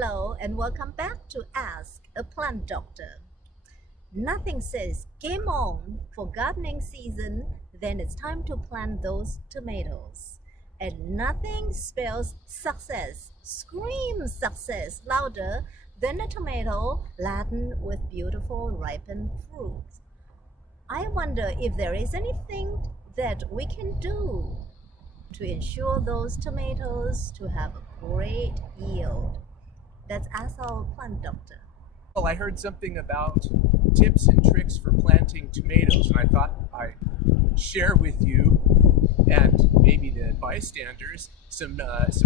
Hello and welcome back to Ask a Plant Doctor. Nothing says game on for gardening season than it's time to plant those tomatoes. And nothing spells success, screams success louder than a tomato laden with beautiful ripened fruit. I wonder if there is anything that we can do to ensure those tomatoes to have a great yield. Let's ask our plant doctor. Well, I heard something about tips and tricks for planting tomatoes, and I thought I'd share with you and maybe the bystanders some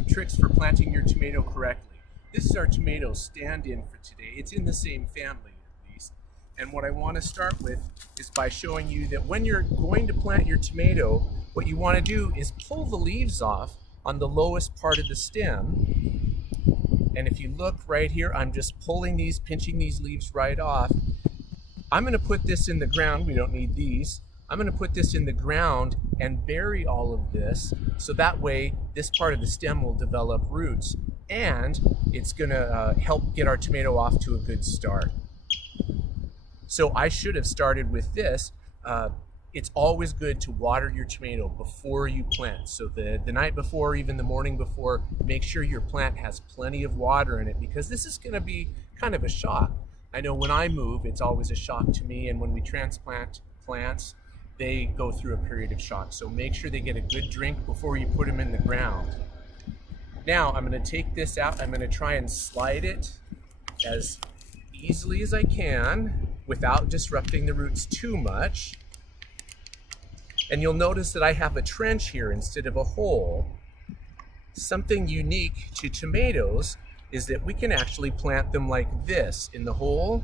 tricks for planting your tomato correctly. This is our tomato stand-in for today. It's in the same family at least. And what I want to start with is by showing you that when you're going to plant your tomato, what you want to do is pull the leaves off on the lowest part of the stem. And if you look right here, I'm just pinching these leaves right off. I'm going to put this in the ground. We don't need these. I'm going to put this in the ground and bury all of this, so that way this part of the stem will develop roots, and it's going to help get our tomato off to a good start. So I should have started with this. It's always good to water your tomato before you plant. So the night before, even the morning before, make sure your plant has plenty of water in it, because this is going to be kind of a shock. I know when I move, it's always a shock to me, and when we transplant plants, they go through a period of shock. So make sure they get a good drink before you put them in the ground. Now I'm going to take this out. I'm going to try and slide it as easily as I can without disrupting the roots too much. And you'll notice that I have a trench here instead of a hole. Something unique to tomatoes is that we can actually plant them like this in the hole.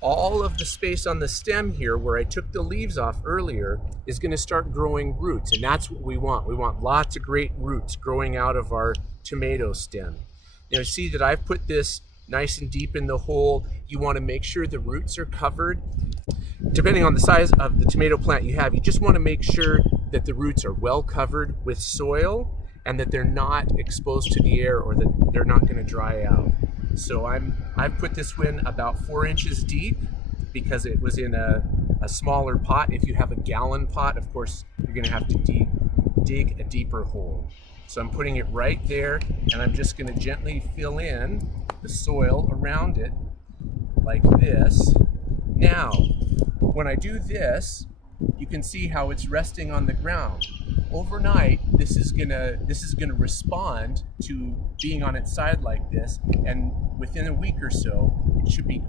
All of the space on the stem here where I took the leaves off earlier is going to start growing roots, and that's what we want. We want lots of great roots growing out of our tomato stem. Now see that I've put this nice and deep in the hole. You want to make sure the roots are covered. Depending on the size of the tomato plant you have, you just want to make sure that the roots are well covered with soil and that they're not exposed to the air, or that they're not going to dry out. So I've put this one about 4 inches deep because it was in a smaller pot. If you have a gallon pot, of course, you're going to have to dig a deeper hole. So I'm putting it right there, and I'm just going to gently fill in the soil around it like this. Now, when I do this, you can see how it's resting on the ground. Overnight, this is gonna respond to being on its side like this, and within a week or so, it should be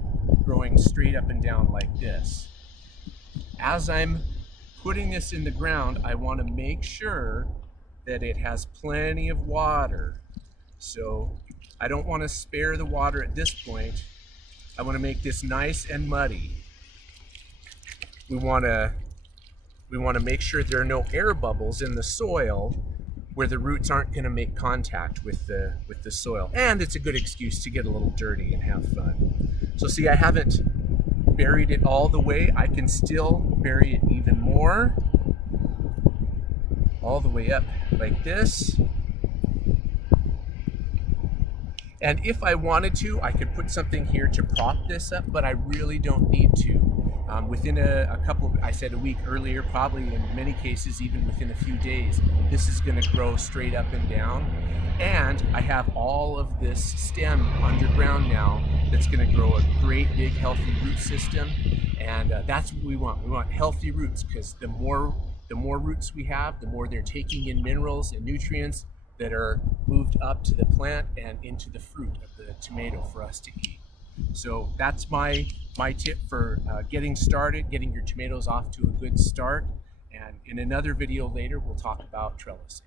growing straight up and down like this. As I'm putting this in the ground, I want to make sure that it has plenty of water. So I don't want to spare the water at this point. I want to make this nice and muddy. We want to make sure there are no air bubbles in the soil where the roots aren't going to make contact with the soil. And it's a good excuse to get a little dirty and have fun. So see, I haven't buried it all the way. I can still bury it even more, all the way up like this. And if I wanted to, I could put something here to prop this up, but I really don't need to. Within a couple of, I said a week earlier, probably in many cases, even within a few days, this is going to grow straight up and down. And I have all of this stem underground now that's going to grow a great big healthy root system. And that's what we want. We want healthy roots, because the more roots we have, the more they're taking in minerals and nutrients that are moved up to the plant and into the fruit of the tomato for us to eat. So that's my tip for getting started, getting your tomatoes off to a good start. And in another video later, we'll talk about trellising.